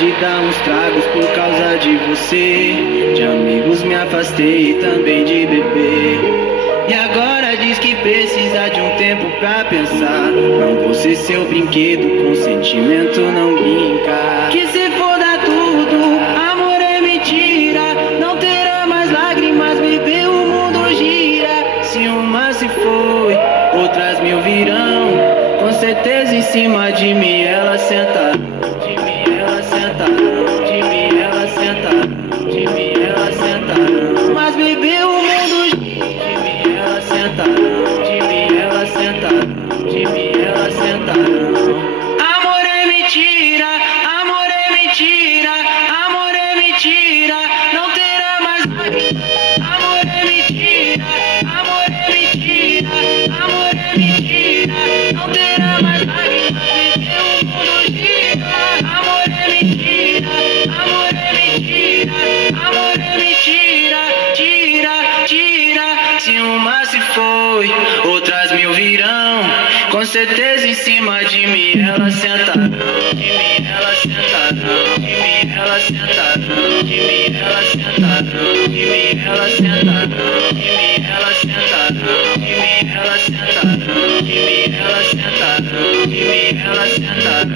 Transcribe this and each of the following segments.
de dar uns tragos por causa de você. De amigos me afastei e também de beber. E agora diz que precisa de um tempo pra pensar. Não vou ser seu brinquedo, com sentimento não brinca. Que se foda tudo, amor é mentira. Não terá mais lágrimas, bebê, o mundo gira. Se uma se foi, outras mil virão. Com certeza em cima de mim elas sentarão. De mim elas sentarão, de mim elas sentarão, de mim elas sentarão. Mas bebê, o mundo gira. De mim elas sentarão, de mim elas sentarão. Amor é mentira, amor é mentira, amor é mentira, não terá mais lágrimas. Amor é mentira, amor é mentira, amor é mentira, não terá mais lágrimas. Bebê, o mundo gira. Amor é mentira, amor é mentira, amor é mentira, tira, tira. Se uma se foi, outras mil virão. Com certeza em cima de mim elas sentarão. De mim elas sentarão, de mim elas sentarão, de mim elas sentarão, de mim elas sentarão, de mim elas sentarão, de mim elas sentarão, de mim elas sentarão, de mim elas sentarão.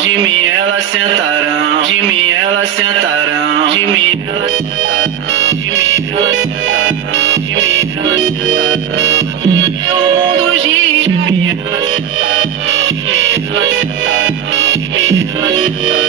De mim elas sentarão, de mim elas sentarão, de mim elas sentarão, de mim elas sentarão, de mim elas sentarão. O mundo gira. De mim elas sentarão, de mim elas sentarão,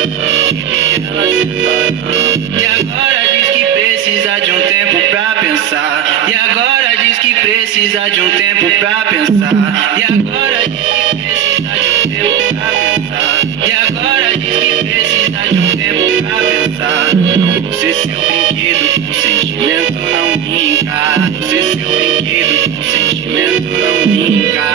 de mim elas sentarão. E agora diz que precisa de um tempo pra pensar. E agora diz que precisa de um tempo pra pensar. E agora diz que precisa de um tempo pra pensar. E agora diz que precisa de um tempo pra pensar. Não vou ser seu brinquedo, com sentimento não brinca. Não ser seu brinquedo, com sentimento não brinca.